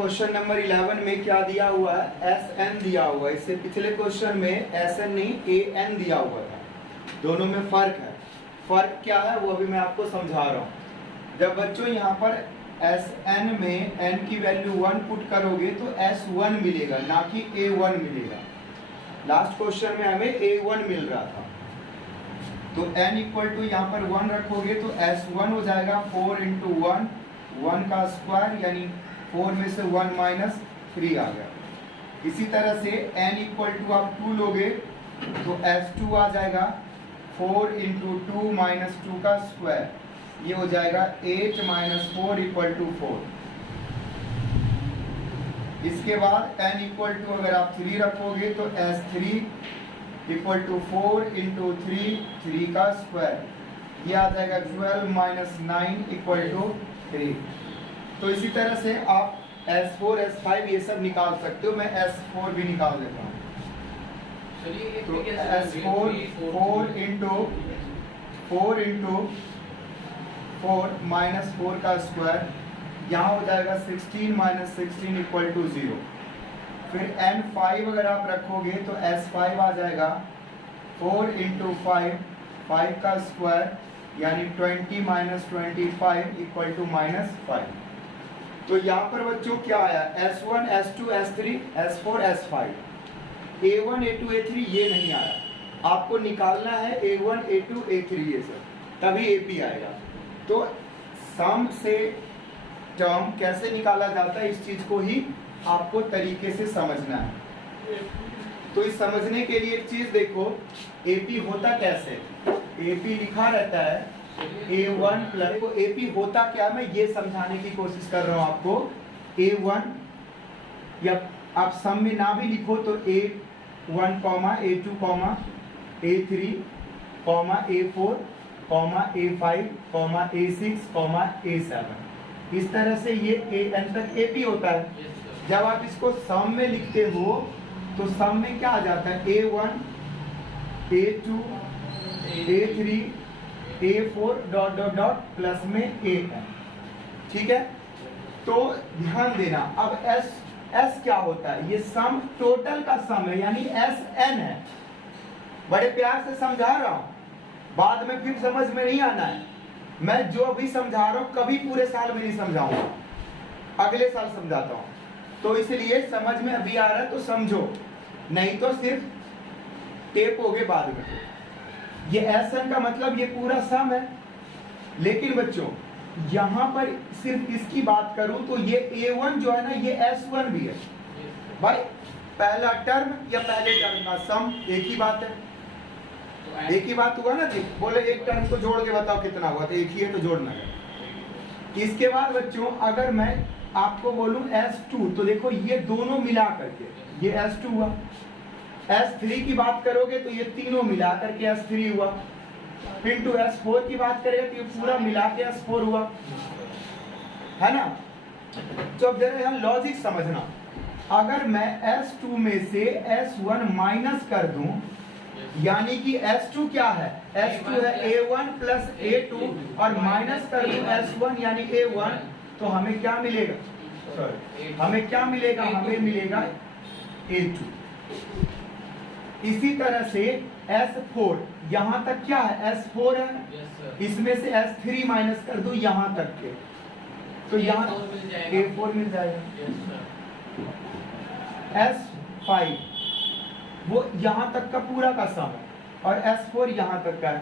Question number 11 में क्या दिया हुआ है, SN दिया हुआ है। इससे पिछले क्वेश्चन में SN नहीं AN दिया हुआ था। दोनों में फर्क है। फर्क क्या है वो अभी मैं आपको समझा रहा हूँ। जब बच्चों यहाँ पर SN में n की वैल्यू 1 पुट करोगे तो S1 मिलेगा, ना कि A1 मिलेगा। लास्ट क्वेश्चन में हमें A1 मिल रहा था। तो n इक्वल टू यहाँ पर 1 रखोगे तो S1 हो जाएगा 4 इंटू 1, 1 का स्क्वायर यानी 4 में से 1 माइनस 3 आ गया। इसी तरह से n इक्वल टू आप 2 लोगे तो S2 आ जाएगा 4 इंटू 2 माइनस 2 का स्क्वायर, ये हो जाएगा 8 माइनस 4 इक्वल टू 4। इसके बाद n इक्वल टू अगर आप 3 रखोगे तो S3 इक्वल टू 4 इंटू 3 का स्क्वायर, ये आ जाएगा 12 माइनस 9 इक्वल टू 3। तो इसी तरह से आप S4 S5 ये सब निकाल सकते हो। मैं S4 भी निकाल देता हूँ। तो S4 4 इंटू 4 माइनस 4 का स्क्वायर, यहाँ हो जाएगा 16 माइनस 16 इक्वल टू 0। फिर N5 अगर आप रखोगे तो S5 आ जाएगा 4 इंटू 5 का स्क्वायर यानी 20 माइनस 25 इक्वल टू माइनस 5। तो यहाँ पर बच्चों क्या आया, S1 S2 S3 S4 S5, A1 A2 A3 ये नहीं आया। आपको निकालना है A1 A2 A3 ये सब, तभी AP आएगा। तो सम से टर्म कैसे निकाला जाता है इस चीज को ही आपको तरीके से समझना है। तो इस समझने के लिए एक चीज देखो, AP होता कैसे, AP लिखा रहता है A1 प्लस, तो AP होता क्या, मैं ये समझाने की कोशिश कर रहा हूँ आपको। A1 या आप सम में ना भी लिखो तो A1, A2, A3, A4, A5, A6, A7, इस तरह से ये AN तक AP होता है। जब आप इसको सम में लिखते हो तो सम में क्या आ जाता है, A1, A2, A3, A4 dot dot dot plus में AN। ठीक है, तो ध्यान देना। अब S क्या होता है, ये सम टोटल का सम है यानी SN है। बड़े प्यार से समझा रहा हूं, बाद में फिर समझ में नहीं आना है। मैं जो अभी समझा रहा हूं कभी पूरे साल में नहीं समझाऊंगा, अगले साल समझाता हूं। तो इसलिए समझ में अभी आ रहा है तो समझो, नहीं तो सिर्फ टेप हो गए बाद में। ये SN का मतलब ये पूरा सम है। लेकिन बच्चों यहां पर सिर्फ इसकी बात करूं तो ये A1 जो है ना, ये S1 भी है। भाई पहला टर्म या पहले टर्म का सम एक ही बात है, एक ही बात हुआ ना जी। बोले एक टर्म को जोड़ के बताओ कितना हुआ, तो एक ही है तो जोड़ना है। इसके बाद बच्चों अगर मैं आपको बोलूं S2 तो देखो ये दोनों मिला करके ये S2 हुआ। S3 की बात करोगे तो ये तीनों मिला करके S3 हुआ। इंटू S4 की बात करेगा तो ये पूरा मिला के S4 हुआ, है ना। तो अब जरा यहाँ लॉजिक समझना, अगर मैं S2 में से S1 माइनस कर दूं यानी कि S2 क्या है, S2 है A1 प्लस A2 और माइनस कर दूं S1 यानी A1, तो हमें क्या मिलेगा, हमें क्या मिलेगा, हमें मिलेगा A2। इसी तरह से S4 यहां तक क्या है, S4 है, इसमें से S3 माइनस कर दो यहां तक के, तो यहाँ A4 मिल जाएगा। S5 वो यहां तक का पूरा का सम है और S4 यहां तक का है,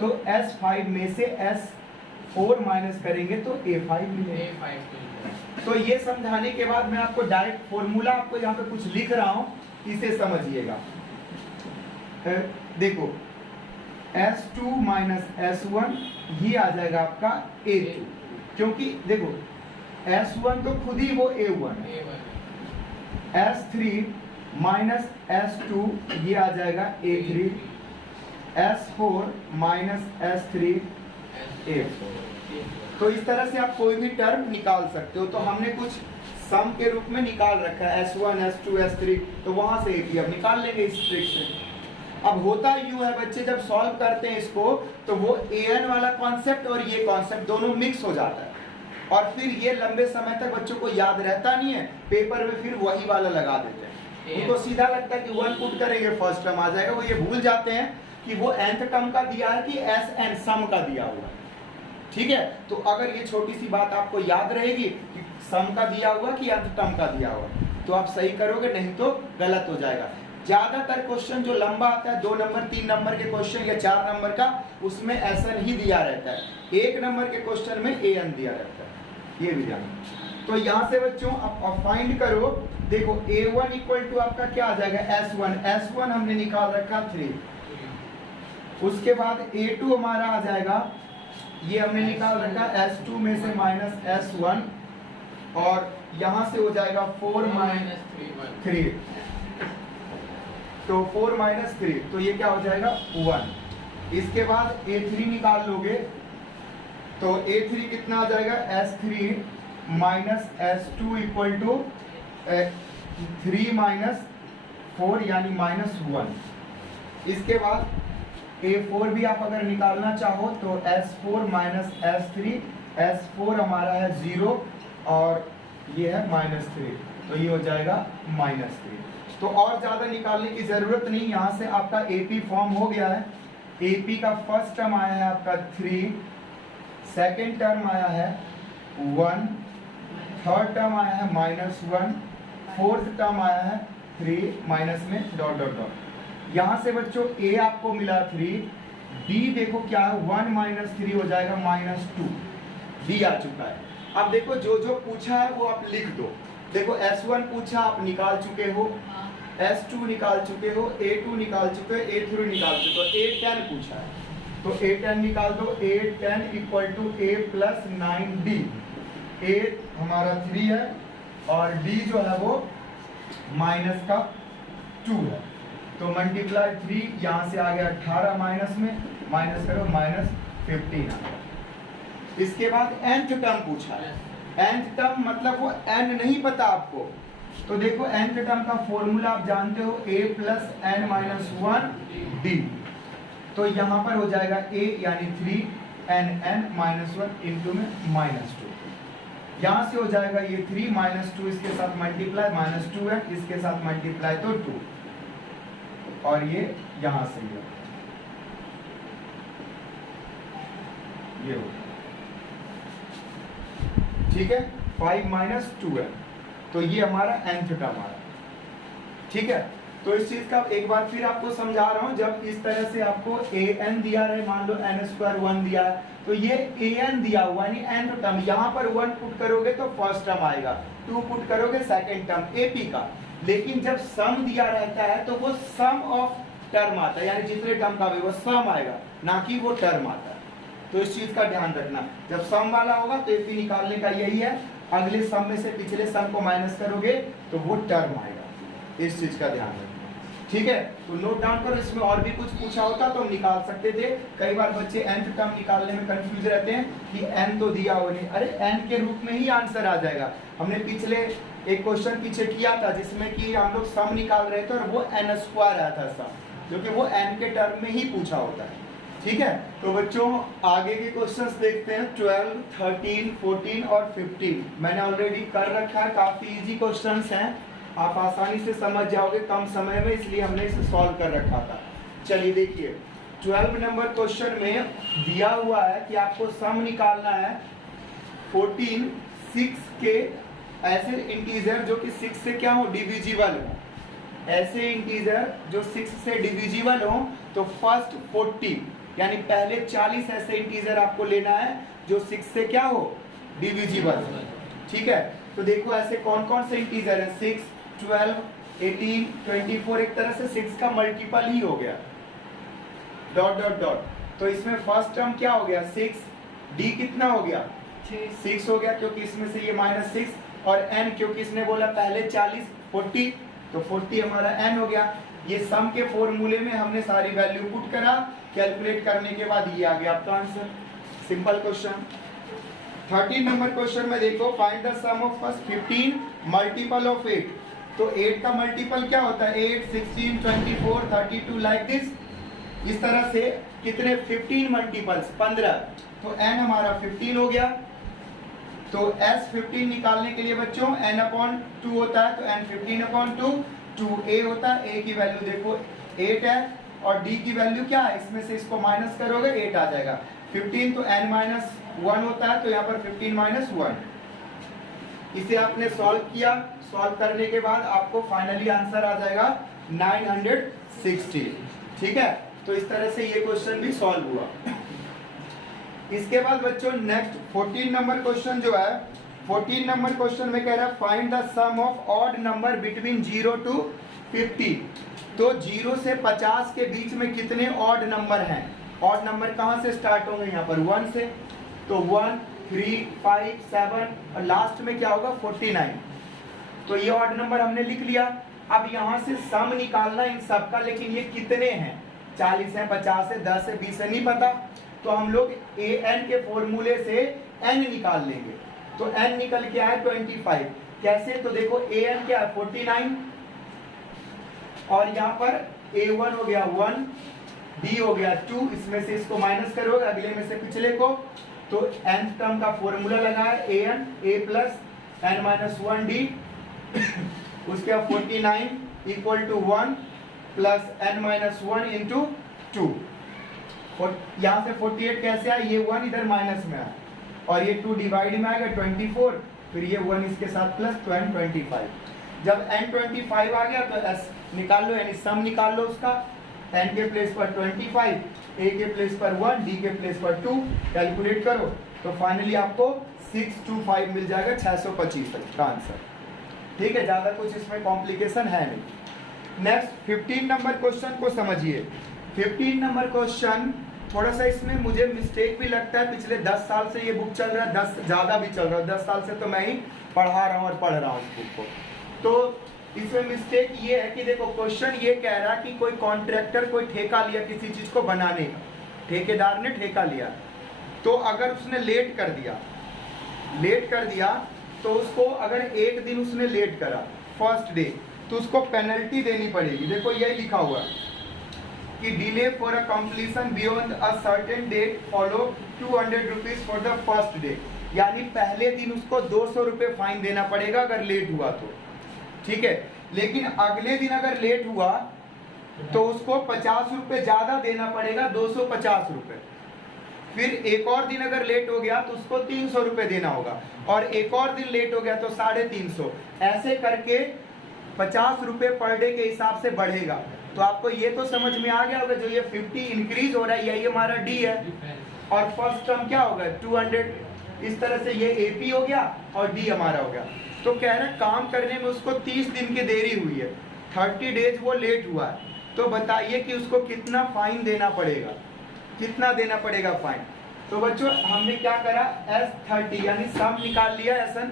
तो S5 में से S4 माइनस करेंगे तो A5 मिलेगा। तो ये समझाने के बाद मैं आपको डायरेक्ट फॉर्मूला आपको यहाँ पे कुछ लिख रहा हूं, इसे समझिएगा। देखो S2 माइनस S1 ये आ जाएगा आपका A2, क्योंकि देखो S1 तो खुद ही वो A1 है। S3 माइनस S2 ये आ जाएगा A3, S4 minus S3 A4। तो इस तरह से आप कोई भी टर्म निकाल सकते हो। तो हमने कुछ सम के रूप में निकाल रखा है S1 S2 S3, तो वहां से AP अब निकाल लेंगे इस ट्रिक से। अब होता यूं है बच्चे, जब सॉल्व करते हैं इसको तो वो AN वाला कॉन्सेप्ट और ये कॉन्सेप्ट दोनों मिक्स हो जाता है। और फिर ये लंबे समय तक बच्चों को याद रहता नहीं है, पेपर में फिर वही वाला लगा देते हैं। उनको सीधा लगता है कि 1 पुट करेंगे फर्स्ट टर्म आ जाएगा, वो ये भूल जाते हैं कि वो nth टर्म का दिया है कि Sn सम का दिया हुआ है। ठीक है, तो अगर ये छोटी सी बात आपको याद रहेगी कि सम का दिया हुआ कि nth टर्म का दिया हुआ, तो आप सही करोगे, नहीं तो गलत हो जाएगा। ज्यादातर क्वेश्चन जो लंबा आता है 2 नंबर 3 नंबर के क्वेश्चन या 4 नंबर का, उसमें Sn ही दिया रहता है। 1 नंबर के क्वेश्चन में An दिया रहता है, ये भी ध्यान। तो यहाँ से बच्चों आप फाइंड करो, देखो A1 इक्वल टू आपका क्या आ जाएगा S1 हमने निकाल रखा 3। उसके बाद A2 हमारा आ जाएगा, ये हमने निकाल रखा S2 में से माइनस S1, और यहाँ से हो जाएगा 4 - 3, तो 4 - 3, तो ये क्या हो जाएगा 1। इसके बाद A3 निकाल लोगे तो A3 कितना आ जाएगा S3 minus S2 equal to 3 - 4 यानी -1। इसके बाद A4 भी आप अगर निकालना चाहो तो S4 माइनस S3, S4 हमारा है 0 और ये है -3, तो ये हो जाएगा -3। तो और ज़्यादा निकालने की ज़रूरत नहीं, यहाँ से आपका AP फॉर्म हो गया है। AP का फर्स्ट टर्म आया है आपका 3, सेकेंड टर्म आया है 1, थर्ड टर्म आया है -1, फोर्थ टर्म आया है 3 माइनस में डॉट डॉट डॉट। यहाँ से बच्चों A आपको मिला 3, D देखो क्या है 1 - 3 हो जाएगा -2, D आ चुका है। अब देखो जो जो पूछा है वो आप लिख दो। देखो S1 पूछा आप निकाल चुके हो, S2 निकाल चुके हो, A2 निकाल चुके हो, A3 निकाल चुके हो, A10 पूछा है तो A10 निकाल दो। A10 equal to A plus 9D। A हमारा 3 है और D जो है वो -2 है, तो मल्टीप्लाई 3, यहाँ से आ गया 18 माइनस में, माइनस करो -15 आ गया। इसके बाद nth टर्म पूछा है। nth टर्म मतलब वो n नहीं पता आपको, तो देखो nth टर्म का फॉर्मूला आप जानते हो A plus n minus 1 D, तो यहाँ पर हो जाएगा A यानी 3 n -1 इंटू में -2। यहाँ से हो जाएगा ये 3 -2 इसके साथ मल्टीप्लाई -2 है, इसके साथ मल्टीप्लाई तो 2, और ये यहाँ से ये हो, ठीक है। 5 - 2 है, तो ये हमारा nth टर्म आ रहा है। ठीक है, तो इस चीज का एक बार फिर आपको समझा रहा हूं, जब इस तरह से आपको an दिया रहे, मान लो n² 1 दिया है, तो ये an दिया हुआ यानी nth टर्म, यहाँ पर 1 पुट करोगे तो फर्स्ट टर्म आएगा, 2 पुट करोगे सेकंड टर्म AP का। लेकिन जब सम दिया रहता है तो वो सम ऑफ टर्म आता है, यानी जितने टर्म का भी वो सम आएगा, ना कि वो टर्म आता है। तो इस चीज का ध्यान रखना, जब सम वाला होगा तो AP निकालने का यही है, अगले सम में से पिछले सम को माइनस करोगे तो वो टर्म आएगा, इस चीज का ध्यान रखना। ठीक है, तो नोट डाउन करो, इसमें और भी कुछ पूछा होता तो हम निकाल सकते थे। कई बार बच्चे nth टर्म निकालने में कंफ्यूज रहते हैं कि n तो दिया हुआ नहीं, अरे n के रूप में ही आंसर आ जाएगा। हमने पिछले एक क्वेश्चन पीछे किया था जिसमें कि हम लोग सम निकाल रहे थे और वो n² आया था सम, जो कि वो n के टर्म में ही पूछा होता है। ठीक है, तो बच्चों आगे के क्वेश्चंस देखते हैं। 12, 13, 14 और 15 मैंने ऑलरेडी कर रखा है, काफी इजी क्वेश्चंस हैं, आप आसानी से समझ जाओगे कम समय में, इसलिए हमने इसे सॉल्व कर रखा था। चलिए देखिए, 12 नंबर क्वेश्चन में दिया हुआ है कि आपको सम निकालना है 14 6 के ऐसे इंटीजर जो कि 6 से क्या हो डिविजिबल हो, ऐसे इंटीजर जो 6 से डिविजिबल हो, तो फर्स्ट 40 यानी पहले 40 ऐसे इंटीजर आपको लेना है जो 6 से क्या हो डिविजिबल। ठीक है, तो देखो ऐसे कौन कौन से इंटीजर है, 6, 12, 18, 24, एक तरह से 6 का मल्टीपल ही हो गया, डॉट डॉट डॉट। तो इसमें फर्स्ट टर्म क्या हो गया 6, D कितना हो गया 6 हो गया, क्योंकि इसमें से ये -6, और n क्योंकि इसने बोला पहले 40 40, तो 40 हमारा n हो गया। ये सम के फॉर्मूले में हमने सारी वैल्यू पुट करा, कैलकुलेट करने के बाद ये आ गया आपका आंसर, सिंपल क्वेश्चन। 13 नंबर क्वेश्चन में देखो, find the sum of first 15 multiple of 8। तो 8 का मल्टीपल क्या होता है, 8, 16, 24, 32 लाइक दिस। इस तरह से कितने 15 मल्टीपल्स 15, तो n हमारा 15 हो गया। तो S15 निकालने के लिए बच्चों n/2 होता है, तो n15/2 2a होता है। a की वैल्यू देखो 8 है और d की वैल्यू क्या है, इसमें से इसको माइनस करोगे 8 आ जाएगा। 15 तो n-1 होता है, तो यहाँ पर 15 - 1। इसे आपने सॉल्व किया, सॉल्व करने के बाद आपको फाइनली आंसर आ जाएगा 960। ठीक है, तो इस तरह से ये क्वेश्चन भी सॉल्व हुआ। इसके बाद बच्चों नेक्स्ट 14 नंबर क्वेश्चन जो है, 14 नंबर क्वेश्चन में कह रहा है find the sum of odd number between 0 to 50। तो 0 से 50 के बीच में कितने ऑड नंबर हैं? ऑड नंबर कहाँ से स्टार्ट होंगे? यहाँ पर 1 से, तो 1 3 5 7 और लास्ट में क्या होगा 49। तो ये ऑड नंबर हमने लिख लिया। अब यहाँ से सम निकालना इन सबका, लेकिन ये कितने हैं? 40 है, 50 है, 10 है, 20 है, नहीं पता। तो हम लोग an के फॉर्मूले से n निकाल लेंगे। तो n निकल के आया 25। कैसे? तो देखो an क्या है 49 और यहाँ पर a1 हो गया 1, d हो गया 2, इसमें से इसको माइनस करोगे अगले में से पिछले को, तो nth टर्म का फॉर्मूला लगाया an a प्लस n-1d उसके बाद 49 equal to 1 plus n-1 into 2। यहाँ से 48 कैसे आया? ये 1 इधर माइनस में आया और ये 2 डिवाइड में आएगा 24, फिर ये 1 इसके साथ प्लस तो n25। जब n25 आ गया तो s निकाल लो, यानी सम निकाल लो उसका। n के प्लेस पर 25, a के प्लेस पर 1, d के प्लेस पर 2, कैलकुलेट करो तो फाइनली आपको 625 मिल जाएगा, 625 का आंसर। ठीक है, ज़्यादा कुछ इसमें कॉम्प्लिकेशन है नहीं। नेक्स्ट 15 नंबर क्वेश्चन को समझिए। 15 नंबर क्वेश्चन थोड़ा सा इसमें मुझे मिस्टेक भी लगता है। पिछले 10 साल से ये बुक चल रहा है, 10 ज़्यादा भी चल रहा है, 10 साल से तो मैं ही पढ़ा रहा हूँ और पढ़ रहा हूँ इस बुक को। तो इसमें मिस्टेक ये है कि देखो क्वेश्चन ये कह रहा है कि कोई कॉन्ट्रैक्टर कोई ठेका लिया किसी चीज़ को बनाने का, ठेकेदार ने ठेका लिया, तो अगर उसने लेट कर दिया तो उसको अगर एक दिन उसने लेट करा फर्स्ट डे, तो उसको पेनल्टी देनी पड़ेगी। देखो यही लिखा हुआ है कि delay for a completion beyond a certain date follow 200 rupees for the first day, यानी पहले दिन उसको 200 रुपये फाइन देना पड़ेगा अगर लेट हुआ तो। ठीक है, लेकिन अगले दिन अगर लेट हुआ तो उसको 50 रुपये ज्यादा देना पड़ेगा, 250 रुपये। फिर एक और दिन अगर लेट हो गया तो उसको 300 रुपये देना होगा, और एक और दिन लेट हो गया तो 350। ऐसे करके 50 रुपये पर डे के हिसाब से बढ़ेगा। तो आपको ये तो समझ में आ गया होगा, जो ये 50 इंक्रीज हो रहा है यही हमारा डी है, और फर्स्ट टर्म क्या होगा 200। इस तरह से ये एपी हो गया और डी हमारा हो गया। तो कह रहे हैं काम करने में उसको 30 दिन की देरी हुई है, 30 डेज वो लेट हुआ है। तो बताइए कि उसको कितना फाइन देना पड़ेगा, कितना देना पड़ेगा फाइन। तो बच्चों हमने क्या करा, S30 यानी सम निकाल लिया SN।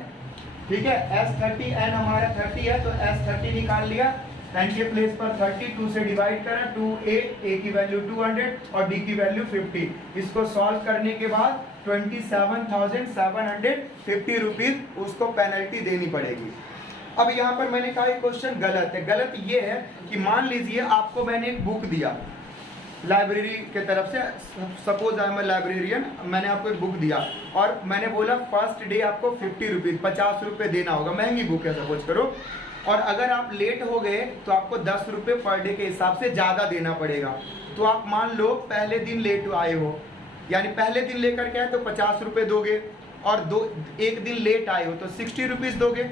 ठीक है, S30 n हमारा 30 है तो S30 निकाल लिया, n के प्लेस पर 32 से डिवाइड करा, 2a, a की वैल्यू 200 और d की वैल्यू 50। इसको सॉल्व करने के बाद 27,750 रुपीज उसको पेनल्टी देनी पड़ेगी। अब यहाँ पर मैंने कहा ये क्वेश्चन गलत है। गलत ये है कि मान लीजिए आपको मैंने एक बुक दिया लाइब्रेरी के तरफ से, suppose I am a librarian, मैंने आपको एक बुक दिया और मैंने बोला फर्स्ट डे आपको 50 रुपीज़ 50 रुपये देना होगा, महंगी बुक है सपोज करो, और अगर आप लेट हो गए तो आपको 10 रुपये पर डे के हिसाब से ज़्यादा देना पड़ेगा। तो आप मान लो पहले दिन लेट आए हो, यानी पहले दिन लेकर के आए तो 50 रुपये दोगे, और एक दिन लेट आए हो तो 60 रुपीज़ दोगे,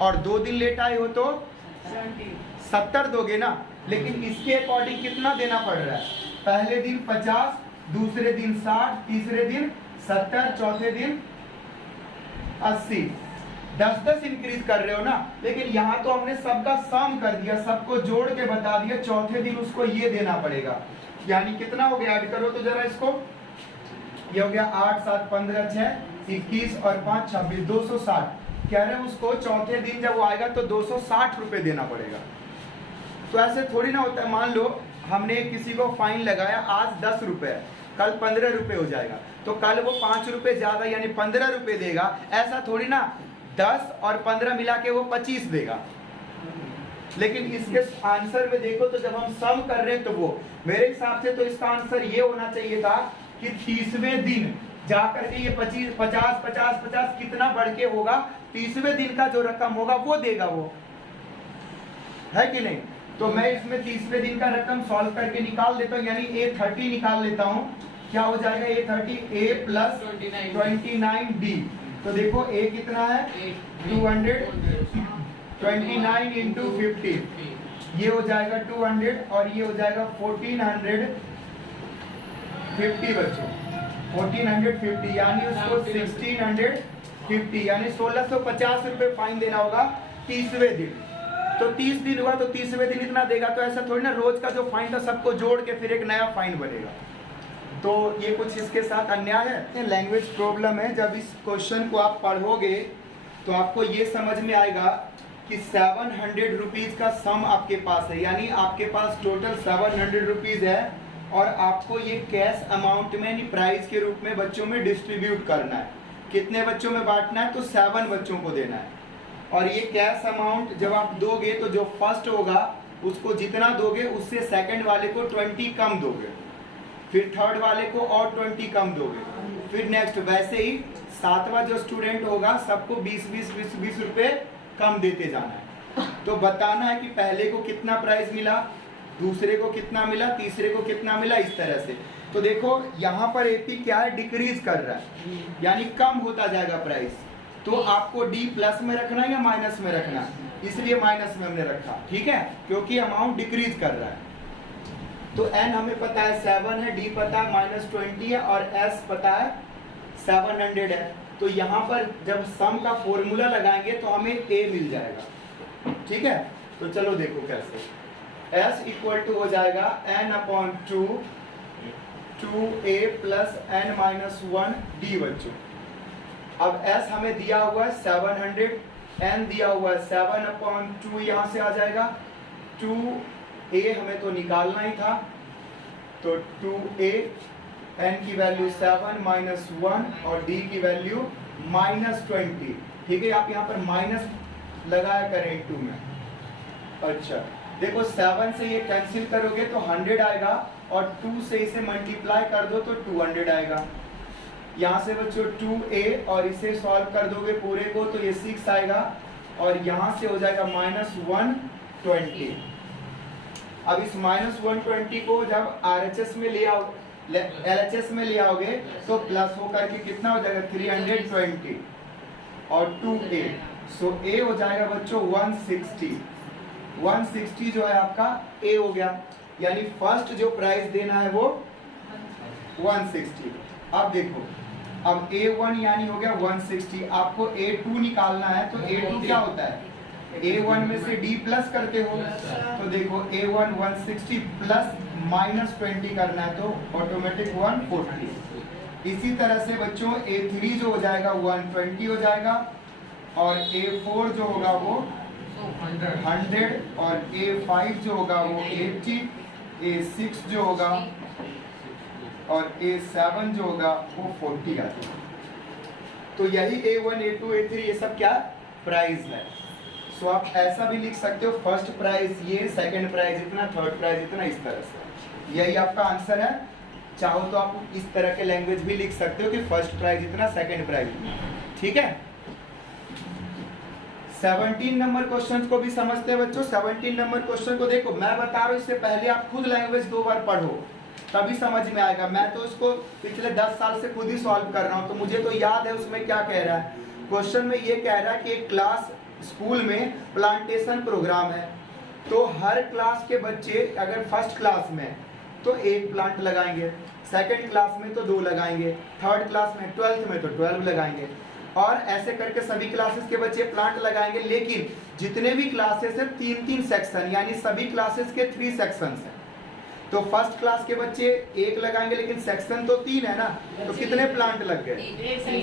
और 2 दिन लेट आए हो तो 70 दोगे ना। लेकिन इसके अकॉर्डिंग कितना देना पड़ रहा है, पहले दिन 50, दूसरे दिन 60, तीसरे दिन 70, चौथे दिन 80, 10-10 इंक्रीज कर रहे हो ना। लेकिन यहाँ तो हमने सबका सम कर दिया, सबको जोड़ के बता दिया, चौथे दिन उसको ये देना पड़ेगा। यानी कितना हो गया, ऐड करो तो जरा इसको, ये हो गया 8, 7, 15, 6, 21 और 5, 26, 260। कह रहे हैं उसको चौथे दिन जब वो आएगा तो 260 रुपये देना पड़ेगा। तो ऐसे थोड़ी ना होता है, मान लो हमने किसी को फाइन लगाया आज 10 रुपये, कल 15 रुपये हो जाएगा, तो कल वो 5 रुपये ज़्यादा यानी 15 रुपये देगा। ऐसा थोड़ी ना 10 और 15 मिला के वो 25 देगा। लेकिन इसके आंसर में देखो तो जब हम सम कर रहे हैं तो वो मेरे हिसाब से तो इसका आंसर ये होना चाहिए था कि 30वें दिन जा करके ये 25 50 50 50 कितना बढ़ के होगा, 30वें दिन का जो रकम होगा वो देगा, वो है कि नहीं। तो मैं इसमें 30वें दिन का रकम सॉल्व करके निकाल देता हूँ, यानी A30 निकाल लेता हूँ। क्या हो जाएगा A30, A प्लस 29D। तो देखो A कितना है 229 इंटू 50, ये हो जाएगा 200 और ये हो जाएगा 1450 बच्चों, 1450 यानी उसको 1650 यानी 1650 रुपए फाइन देना होगा 30वें दिन। तो 30 दिन हुआ तो 30वें दिन इतना देगा। तो ऐसा थोड़ी ना रोज का जो फाइन था सबको जोड़ के फिर एक नया फाइन बनेगा। तो ये कुछ इसके साथ अन्याय है, लैंग्वेज प्रॉब्लम है। जब इस क्वेश्चन को आप पढ़ोगे तो आपको ये समझ में आएगा कि 700 रुपीज का सम आपके पास है, यानी आपके पास टोटल 700 रुपीज है और आपको ये कैश अमाउंट में प्राइज के रूप में बच्चों में डिस्ट्रीब्यूट करना है। कितने बच्चों में बांटना है, तो 7 बच्चों को देना है। और ये कैश अमाउंट जब आप दोगे तो जो फर्स्ट होगा उसको जितना दोगे उससे सेकंड वाले को 20 कम दोगे, फिर थर्ड वाले को और 20 कम दोगे, फिर नेक्स्ट वैसे ही 7वां जो स्टूडेंट होगा सबको 20 रुपए कम देते जाना है। तो बताना है कि पहले को कितना प्राइस मिला, दूसरे को कितना मिला, तीसरे को कितना मिला, इस तरह से। तो देखो यहाँ पर एपी क्या है, डिक्रीज कर रहा है, यानी कम होता जाएगा प्राइस। तो आपको डी प्लस में रखना है या माइनस में रखना है, इसलिए माइनस में हमने रखा, ठीक है, क्योंकि अमाउंट डिक्रीज कर रहा है। तो एन हमें पता है 7 है, डी पता है -20 है और एस पता है 700 है। तो यहाँ पर जब सम का फॉर्मूला लगाएंगे तो हमें ए मिल जाएगा, ठीक है। तो चलो देखो कैसे, एस इक्वल टू हो जाएगा n/2 2a plus n-1 D बच्चों। अब s हमें दिया हुआ है 700, n दिया हुआ है 7/2, यहाँ से आ जाएगा 2a हमें तो निकालना ही था, तो 2a, n की वैल्यू 7 -1 और d की वैल्यू -20, ठीक है। आप यहाँ पर माइनस लगाया करें इंटू में। अच्छा देखो 7 से ये कैंसिल करोगे तो 100 आएगा और 2 से इसे मल्टीप्लाई कर दो तो 200 आएगा। यहाँ से बच्चों 2a और इसे सॉल्व कर दोगे पूरे को तो ये 6 आएगा और यहाँ से हो जाएगा -120। अब इस -120 को जब RHS में ले आओ, LHS में ले आओगे तो प्लस होकर के कितना हो जाएगा 320 और 2a, सो a हो जाएगा बच्चों 160 जो है आपका a हो गया, यानी फर्स्ट जो प्राइस देना है वो 160। अब देखो, अब A1 यानी हो गया 160, आपको A2 निकालना है तो A2 क्या होता है, A1 में से D प्लस करते हो, तो देखो A1 160 प्लस -20 करना है तो ऑटोमेटिक 140। इसी तरह से बच्चों A3 जो हो जाएगा 120 हो जाएगा और A4 जो होगा वो 100 और A5 जो होगा वो 80, A6 जो होगा और A7 जो होगा वो 40 आता है। तो यही A1 A2 A3 ये सब क्या प्राइस है। सो आप ऐसा भी लिख सकते हो, फर्स्ट प्राइस ये, सेकंड प्राइस इतना, थर्ड प्राइस इतना, इस तरह से। यही आपका आंसर है। चाहो तो आप इस तरह के लैंग्वेज भी लिख सकते हो कि फर्स्ट प्राइस इतना, सेकंड प्राइस इतना, ठीक है। 17 नंबर क्वेश्चन को भी समझते हैं बच्चों। 17 नंबर क्वेश्चन को देखो, मैं बता रहा हूँ, इससे पहले आप खुद लैंग्वेज 2 बार पढ़ो तभी समझ में आएगा। मैं तो इसको पिछले 10 साल से खुद ही सॉल्व कर रहा हूँ, तो मुझे तो याद है उसमें क्या कह रहा है। क्वेश्चन में ये कह रहा है कि एक क्लास स्कूल में प्लांटेशन प्रोग्राम है, तो हर क्लास के बच्चे अगर फर्स्ट क्लास में तो 1 प्लांट लगाएंगे, सेकंड क्लास में तो 2 लगाएंगे, थर्ड क्लास में 12th में तो 12 लगाएंगे, और ऐसे करके सभी क्लासेस के बच्चे प्लांट लगाएंगे। लेकिन जितने भी क्लासेस है 3-3 सेक्शन, यानी सभी क्लासेस के 3 सेक्शंस हैं। तो फर्स्ट क्लास के बच्चे 1 लगाएंगे, लेकिन सेक्शन तो 3 है ना, तो कितने प्लांट लग गए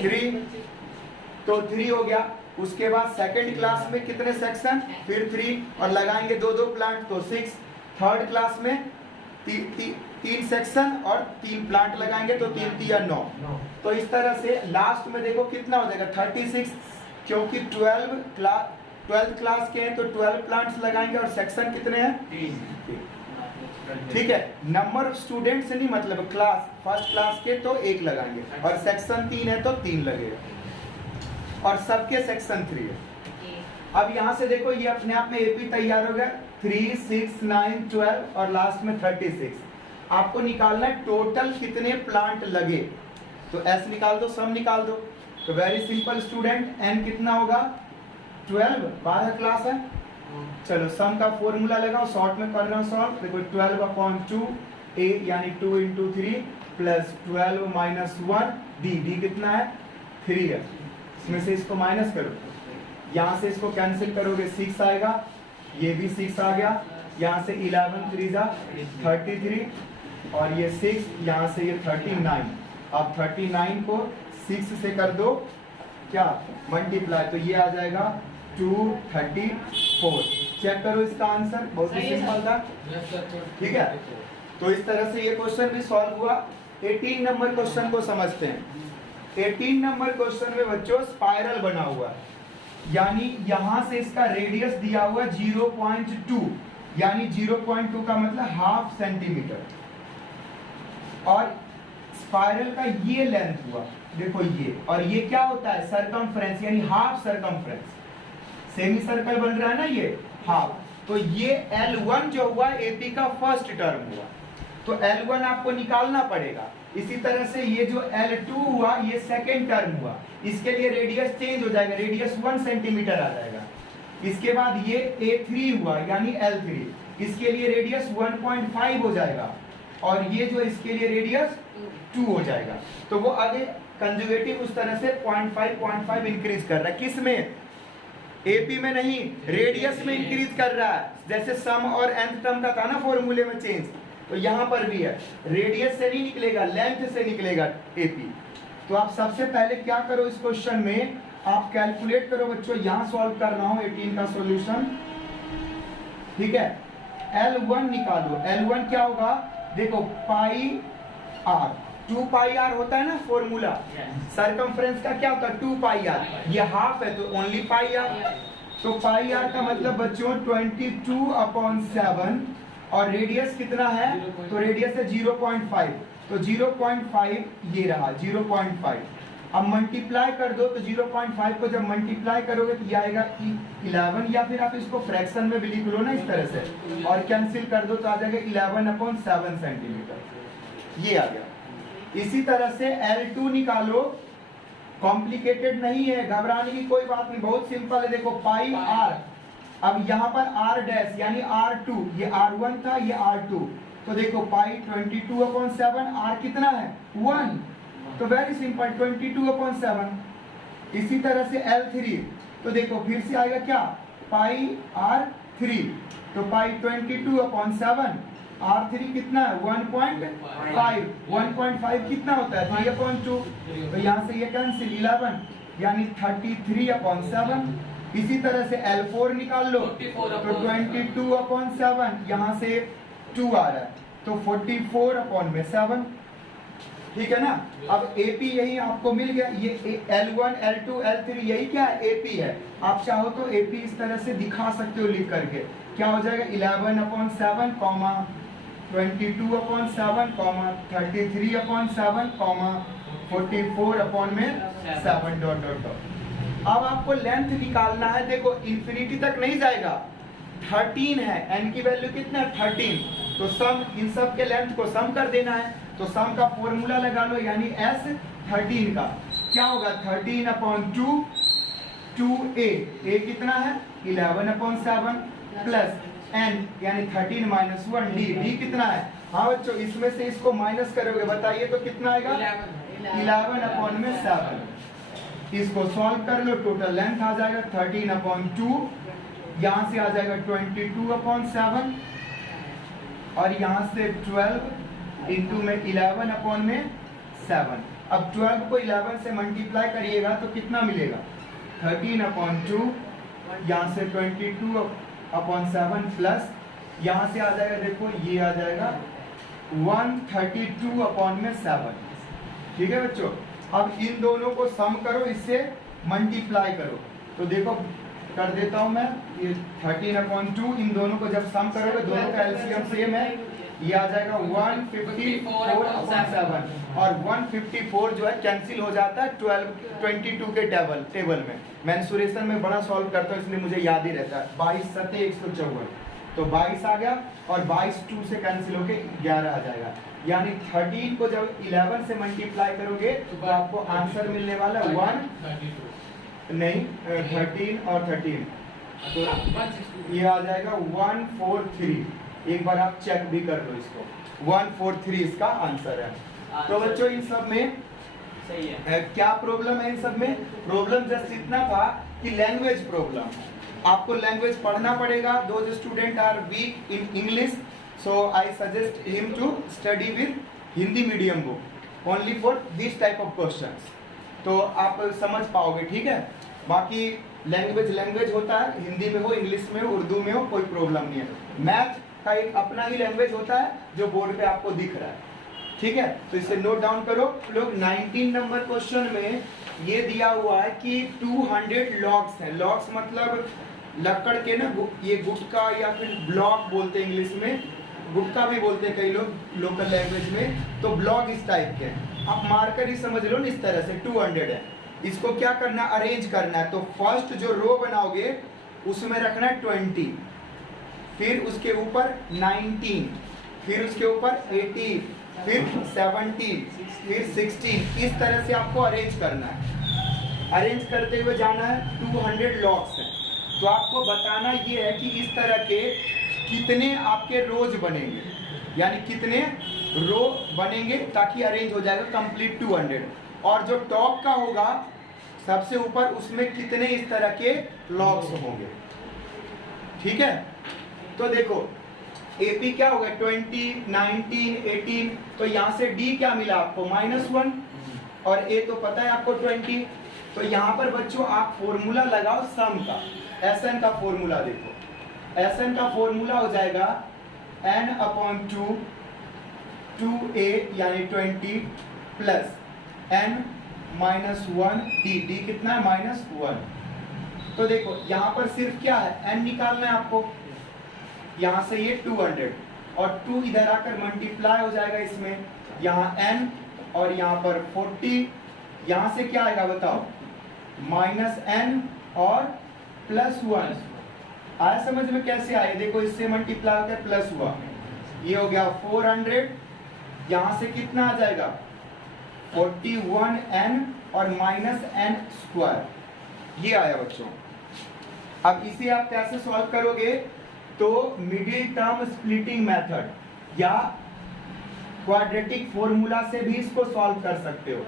3, तो 3 हो गया। उसके बाद सेकंड क्लास में कितने सेक्शन, फिर 3 और लगाएंगे 2-2 प्लांट तो 6। थर्ड क्लास में 3 सेक्शन और 3 प्लांट लगाएंगे तो 3 या 9। तो इस तरह से लास्ट में देखो कितना हो जाएगा 36, क्योंकि 12th क्लास के हैं तो 12 प्लांट्स लगाएंगे और सेक्शन कितने हैं 3। ठीक है, नंबर ऑफ स्टूडेंट से नहीं मतलब क्लास, फर्स्ट क्लास के तो 1 लगाएंगे और सेक्शन 3 है तो 3 लगेगा और सबके सेक्शन 3 है। अब यहाँ से देखो ये अपने आप में एपी तैयार हो गया 3, 6, 9, 12 और लास्ट में 36। आपको निकालना है टोटल कितने प्लांट लगे, तो एस निकाल दो, सम निकाल दो। तो वेरी सिंपल स्टूडेंट, एन कितना होगा 12, 12 क्लास है। चलो सम का फॉर्मूला लगाओ, शॉर्ट में कर रहा हूँ सॉल्व। देखो 12/2 a यानी 2 × 3 प्लस 12 - 1 d कितना है 3 है। इसमें से इसको माइनस करो, यहाँ से इसको कैंसिल करोगे 6 आएगा, ये भी 6 आ गया, यहाँ से 11 3 जा 33 और ये 6, यहाँ से ये 39। अब 39 को 6 से कर दो क्या मल्टीप्लाई, तो ये आ जाएगा 234। चेक करो इसका आंसर, बहुत ही सिंपल था। ठीक है, तो इस तरह से ये क्वेश्चन भी सॉल्व हुआ। 18 नंबर क्वेश्चन को समझते हैं। 18 नंबर क्वेश्चन में बच्चों स्पाइरल बना हुआ है, यानी यहां से इसका रेडियस दिया हुआ 0.2, यानी 0.2 का मतलब हाफ सेंटीमीटर, और स्पाइरल का ये लेंथ हुआ देखो ये, और ये क्या होता है सरकमफ्रेंस, यानी हाफ सरकमफ्रेंस। सेमी सर्कल बन रहा है ना ये हाफ, तो ये L1 जो हुआ एपी का फर्स्ट टर्म हुआ, तो L1 आपको निकालना पड़ेगा। इसी तरह से ये जो L2 हुआ ये सेकेंड टर्म हुआ, इसके लिए रेडियस चेंज हो जाएगा, रेडियस 1 सेंटीमीटर आ जाएगा। इसके बाद ये A3 हुआ यानी L3, इसके लिए रेडियस 1.5 हो जाएगा, और ये जो इसके लिए रेडियस 2 हो जाएगा। तो वो आगे कंजुगेटिव उस तरह से 0.5 इंक्रीज कर रहा है, किस में एपी में नहीं, रेडियस में इंक्रीज कर रहा है। जैसे सम और nth टर्म का था ना फॉर्मूले में चेंज, तो यहाँ पर भी है, रेडियस से नहीं निकलेगा लेंथ से निकलेगा एपी। तो आप सबसे पहले क्या करो, इस क्वेश्चन में आप कैलकुलेट करो बच्चों, यहाँ सॉल्व कर रहा हूँ 18 का सॉल्यूशन। ठीक है, L1 निकालो, L1 क्या होगा देखो पाई r, 2 पाई r होता है ना फॉर्मूला, सरकमफ्रेंस का क्या होता है 2 पाई r, ये हाफ है तो ओनली पाई r, तो पाई r का मतलब बच्चों 22/7, और रेडियस कितना है, तो रेडियस है 0.5, तो 0.5 ये रहा 0.5। अब मल्टीप्लाई कर दो, तो 0.5 को जब मल्टीप्लाई करोगे तो ये आएगा 11, या फिर आप इसको फ्रैक्शन में भी लिख लो ना इस तरह से, और कैंसिल कर दो तो आ जाएगा 11/7 सेंटीमीटर, ये आ गया। इसी तरह से L2 निकालो, कॉम्प्लिकेटेड नहीं है, घबराने की कोई बात नहीं, बहुत सिंपल है। देखो पाई r, अब यहाँ पर r डैश यानी R2, ये R1 था ये R2, तो देखो पाई 22/7, r कितना है 1, तो वेरी सिंपल 22/7। इसी तरह से L3, तो देखो फिर से आएगा क्या पाई R3, तो पाई 22/7, R3 कितना है 1.5, 1.5 कितना होता है 3/2, तो यहाँ से ये कैंसिल 11 यानी 33/7। इसी तरह से L4 निकाल लो, तो 22/7, यहाँ से 2 आ रहा है तो 44/7। ठीक है ना। अब AP यही आपको मिल गया, ये L1 L2 L3 यही क्या है AP है। आप चाहो तो AP इस तरह से दिखा सकते हो लिख करके, क्या हो जाएगा 11/7, 22/7, 33/7, 44/7 डॉट डॉट डॉट। अब आपको लेंथ निकालना है, देखो इंफिनिटी तक नहीं जाएगा, 13 है, n की वैल्यू कितना है 13, तो सम इन सब के लेंथ को सम कर देना है, तो सम का फॉर्मूला लगा लो, यानी S 13 का क्या होगा 13/2 2a, a कितना है 11/7 प्लस n यानी 13 - 1 d कितना है, हाँ बच्चों इसमें से इसको माइनस करोगे बताइए तो कितना आएगा 11/7। इसको सॉल्व कर लो, टोटल लेंथ आ जाएगा 13/2, यहाँ से आ जाएगा 22/7, और यहाँ से 12 इंटू में 11/7। अब 12 को 11 से मल्टीप्लाई करिएगा तो कितना मिलेगा 13/2, यहाँ से 22/7 प्लस यहाँ से आ जाएगा, देखो ये आ जाएगा 132/7। ठीक है बच्चों, अब इन दोनों को सम करो, इससे मल्टीप्लाई करो, तो देखो कर देता हूँ मैं, ये 13/2, इन दोनों को जब सम करोगे दोनों का एलसीएम सेम है, ये आ जाएगा 154/7 और 154 जो है कैंसिल हो जाता है 22 के टेबल में। मेंसुरेशन में बड़ा सॉल्व करता हूँ इसलिए मुझे याद ही रहता है। 22 7 154, तो 22 आ गया और 22 2 से कैंसिल होके 11 आ जाएगा। यानी 13 को जब 11 से मल्टीप्लाई करोगे तो आपको आंसर मिलने वाला है 13 और 13, तो ये आ जाएगा 143। एक बार आप चेक भी कर लो इसको, 143 इसका आंसर है। तो बच्चों इन सब में सही है। क्या प्रॉब्लम है? इन सब में प्रॉब्लम जस्ट इतना था कि लैंग्वेज प्रॉब्लम, आपको लैंग्वेज पढ़ना पड़ेगा। Those student are weak in English, so I suggest him to study with Hindi medium book only for this type of questions, तो आप समझ पाओगे, ठीक है। बाकी लैंग्वेज होता है, हिंदी में हो, इंग्लिश में हो, उर्दू में हो, कोई प्रॉब्लम नहीं है। मैथ का एक अपना ही लैंग्वेज होता है जो बोर्ड पे आपको दिख रहा है, ठीक है। तो इसे नोट डाउन करो लोग। 19 नंबर क्वेश्चन में ये दिया हुआ है कि 200 लॉग्स हैं। लॉग्स मतलब लकड़ के ना, ये गुटका या फिर ब्लॉक बोलते हैं इंग्लिश में, गुटका भी बोलते हैं कई लोग लोकल लैंग्वेज में। तो ब्लॉग इस टाइप के हैं, आप मार्कर ही समझ लो ना, इस तरह से 200 है। इसको क्या करना, अरेंज करना है। तो फर्स्ट जो रो बनाओगे उसमें रखना है 20, फिर उसके ऊपर 19, फिर उसके ऊपर 18, फिर 17, फिर 16, इस तरह से आपको अरेंज करना है। अरेंज करते हुए जाना है। 200 लॉग्स हैं, तो आपको बताना ये है कि इस तरह के कितने आपके रोज बनेंगे, यानी कितने रो बनेंगे, ताकि अरेंज हो जाएगा कंप्लीट 200। और जो टॉप का होगा सबसे ऊपर, उसमें कितने इस तरह के लॉग्स होंगे, ठीक है। तो देखो AP क्या होगा, 20, 19, 18, तो यहाँ से D क्या मिला आपको, -1, और A तो पता है आपको 20। तो यहाँ पर बच्चों आप फॉर्मूला लगाओ सम का। SN का फॉर्मूला देखो, SN का फॉर्मूला हो जाएगा n/2 2A यानी 20 प्लस n-1 D कितना है, -1। तो देखो यहाँ पर सिर्फ क्या है, n निकालना है आपको। यहाँ से ये 200 और 2 इधर आकर मल्टीप्लाई हो जाएगा इसमें, यहाँ n और यहाँ पर 40, यहाँ से क्या आएगा बताओ, -n और +1। आया समझ में कैसे आए, देखो इससे मल्टीप्लाई होकर प्लस हुआ, ये हो गया 400, यहाँ से कितना आ जाएगा 41n और -n², ये आया बच्चों। अब इसे आप कैसे सॉल्व करोगे, तो मिडिल टर्म स्प्लिटिंग मेथड या क्वाड्रेटिक फॉर्मूला से भी इसको सॉल्व कर सकते हो,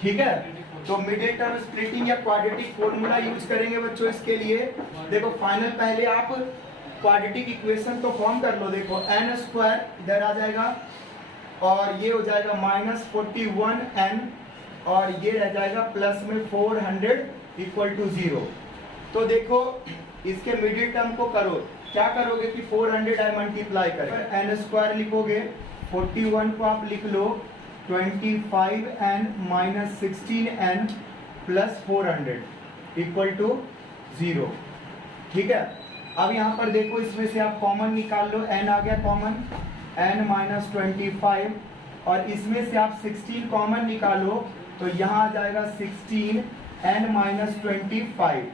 ठीक है। तो मिडिल टर्म स्प्लिटिंग या क्वाड्रेटिक फॉर्मूला यूज करेंगे बच्चों इसके लिए। देखो फाइनल पहले आप क्वाड्रेटिक इक्वेशन तो फॉर्म कर लो। देखो n² इधर आ जाएगा और ये हो जाएगा -41n और ये रह जाएगा प्लस में 400 = 0। तो देखो इसके मिडिल टर्म को करो, क्या करोगे कि 400 आई मल्टीप्लाई करें, n² लिखोगे, 41 को आप लिख लो 25n - 16n + 400 = 0, ठीक है। अब यहाँ पर देखो इसमें से आप कॉमन निकाल लो, n आ गया कॉमन, n - 25 और इसमें से आप 16 कॉमन निकालो तो यहाँ आ जाएगा 16n - 25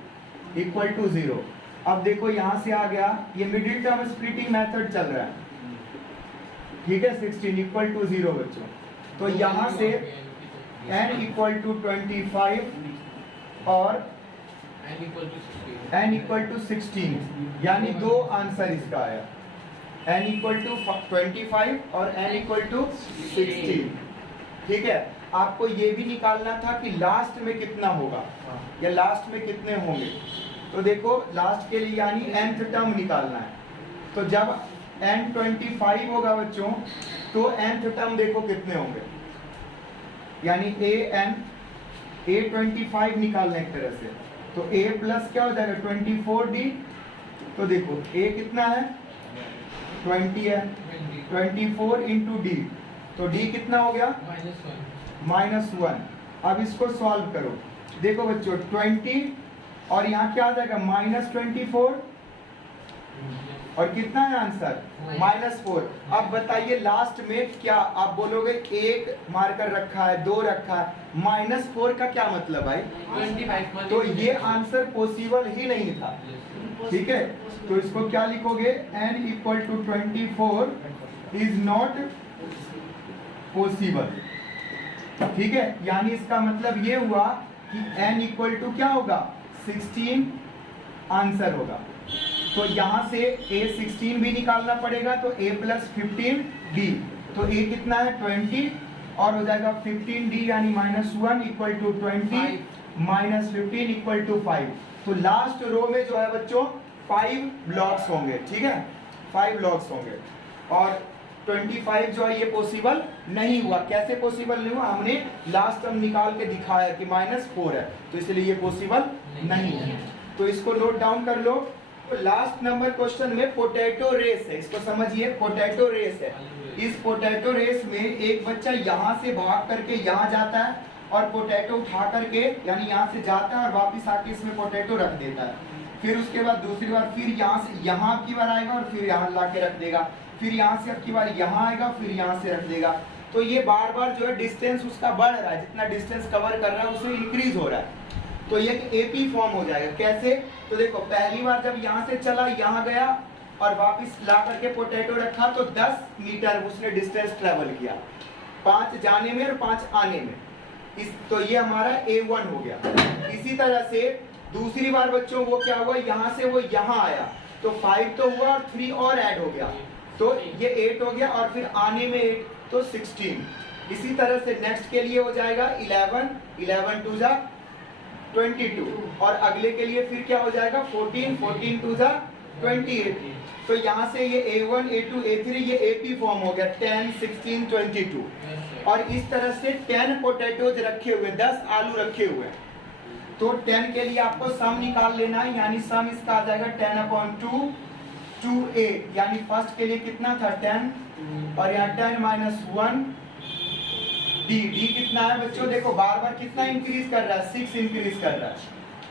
= 0। अब देखो यहाँ से आ गया, ये मिडिल टर्म स्प्लिटिंग मेथड चल रहा है, ठीक है। 16 = 0 बच्चों, तो यहाँ से n = 25 और n = 16, यानी दो आंसर इसका आया, n = 25 और n = 16, ठीक है। आपको ये भी निकालना था कि लास्ट में कितना होगा या लास्ट में कितने होंगे। तो देखो लास्ट के लिए यानी nth टर्म निकालना है, तो जब n 25 होगा बच्चों तो nth टर्म देखो कितने होंगे, यानी a 25 निकालना एक तरह से, तो a प्लस क्या हो जाएगा 24d। तो देखो a कितना है 20 है, 24 × d, तो d कितना हो गया -1। अब इसको सॉल्व करो, देखो बच्चों 20 और यहाँ क्या आ जाएगा -24 और कितना है आंसर -4। अब बताइए लास्ट में क्या आप बोलोगे, 1 मार्कर रखा है, 2 रखा है, -4 का क्या मतलब भाई 25, तो ये आंसर पॉसिबल ही नहीं था। ठीक है, तो इसको क्या लिखोगे, n = 24 इज नॉट पॉसिबल। ठीक है, यानी इसका मतलब ये हुआ कि n = क्या होगा 16 आंसर होगा। तो यहाँ से a16 भी निकालना पड़ेगा, तो a + 15d, तो a कितना है 20 और हो जाएगा 15d यानी -1 = 20 -15 = 5। तो लास्ट रो में जो है बच्चों 5 ब्लॉक्स होंगे। ठीक है, 5 ब्लॉक्स होंगे और 25 जो है ये पॉसिबल नहीं हुआ। कैसे पॉसिबल नहीं हुआ, हमने लास्ट टर्म निकाल के दिखाया कि -4 है, तो इसलिए ये पॉसिबल नहीं है। तो इसको नोट डाउन कर लो। तो लास्ट नंबर क्वेश्चन में पोटैटो रेस है, इसको समझिए, पोटैटो रेस है। इस पोटैटो रेस में एक बच्चा यहाँ से भाग करके यहाँ जाता है और पोटैटो उठा करके यानी यहाँ से जाता है और वापस आके इसमें पोटैटो रख देता है। फिर उसके बाद दूसरी बार फिर यहाँ से यहाँ की बार आएगा और फिर यहाँ ला के रख देगा, फिर यहाँ से अब की बार यहाँ आएगा, फिर यहाँ से रख देगा। तो ये बार बार जो है डिस्टेंस उसका बढ़ रहा है, जितना डिस्टेंस कवर कर रहा है उसे इंक्रीज हो रहा है। तो ये एपी फॉर्म हो जाएगा। कैसे, तो देखो पहली बार जब यहाँ से चला, यहाँ गया और वापस ला करके पोटैटो रखा तो 10 मीटर उसने डिस्टेंस ट्रेवल किया, 5 जाने में और 5 आने में। तो ये हमारा A1 हो गया। इसी तरह से दूसरी बार बच्चों वो क्या हुआ, यहाँ से वो यहाँ आया तो 5 तो हुआ और 3 और ऐड हो गया, तो ये 8 हो गया और फिर आने में 8 तो 16। इसी तरह से नेक्स्ट के लिए हो जाएगा 11 2 जा 22 और अगले के लिए फिर क्या हो जाएगा 14 2 जा 28। तो यहाँ से ये A1 A2 A3 ये AP फॉर्म हो गया 10 16 22। और इस तरह से 10 पोटैटोज रखे हुए, 10 आलू रखे हुए। तो 10 के लिए आपको सम निकाल लेना है, यानी सम इसका आ जाएगा 10/2 2a, यानी फर्स्ट के लिए कितना था 10 और यहाँ 10 - 1 d कितना है बच्चों, देखो बार बार कितना इंक्रीज कर रहा है, 6 इंक्रीज कर रहा है।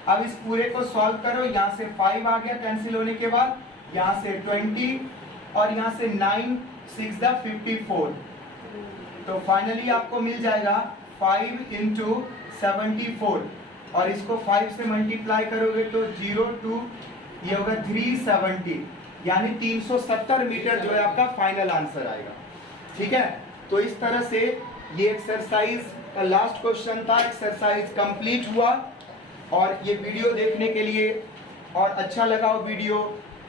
अब इस पूरे को सॉल्व करो, यहाँ से 5 आ गया कैंसिल होने के बाद, यहाँ से 20 और यहाँ से 9 6 = 54। तो फाइनली आपको मिल जाएगा 5 × 74 और इसको 5 से मल्टीप्लाई करोगे तो 0 2 ये होगा 370, यानी 370 मीटर जो है आपका फाइनल आंसर आएगा। ठीक है, तो इस तरह से ये एक्सरसाइज का लास्ट क्वेश्चन था। एक्सरसाइज कंप्लीट हुआ और ये वीडियो देखने के लिए और अच्छा लगा वो वीडियो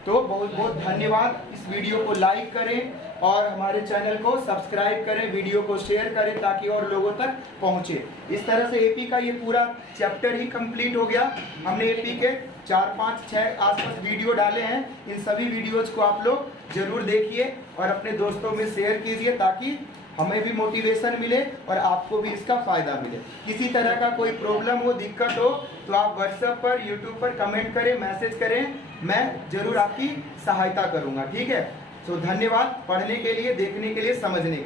तो बहुत बहुत धन्यवाद। इस वीडियो को लाइक करें और हमारे चैनल को सब्सक्राइब करें, वीडियो को शेयर करें ताकि और लोगों तक पहुंचे। इस तरह से एपी का ये पूरा चैप्टर ही कंप्लीट हो गया। हमने एपी के 4 5 6 आसपास वीडियो डाले हैं। इन सभी वीडियोज को आप लोग जरूर देखिए और अपने दोस्तों में शेयर कीजिए ताकि हमें भी मोटिवेशन मिले और आपको भी इसका फायदा मिले। किसी तरह का कोई प्रॉब्लम हो, दिक्कत हो तो आप व्हाट्सएप पर, यूट्यूब पर कमेंट करें, मैसेज करें, मैं जरूर आपकी सहायता करूंगा। ठीक है, तो धन्यवाद पढ़ने के लिए, देखने के लिए, समझने के लिए।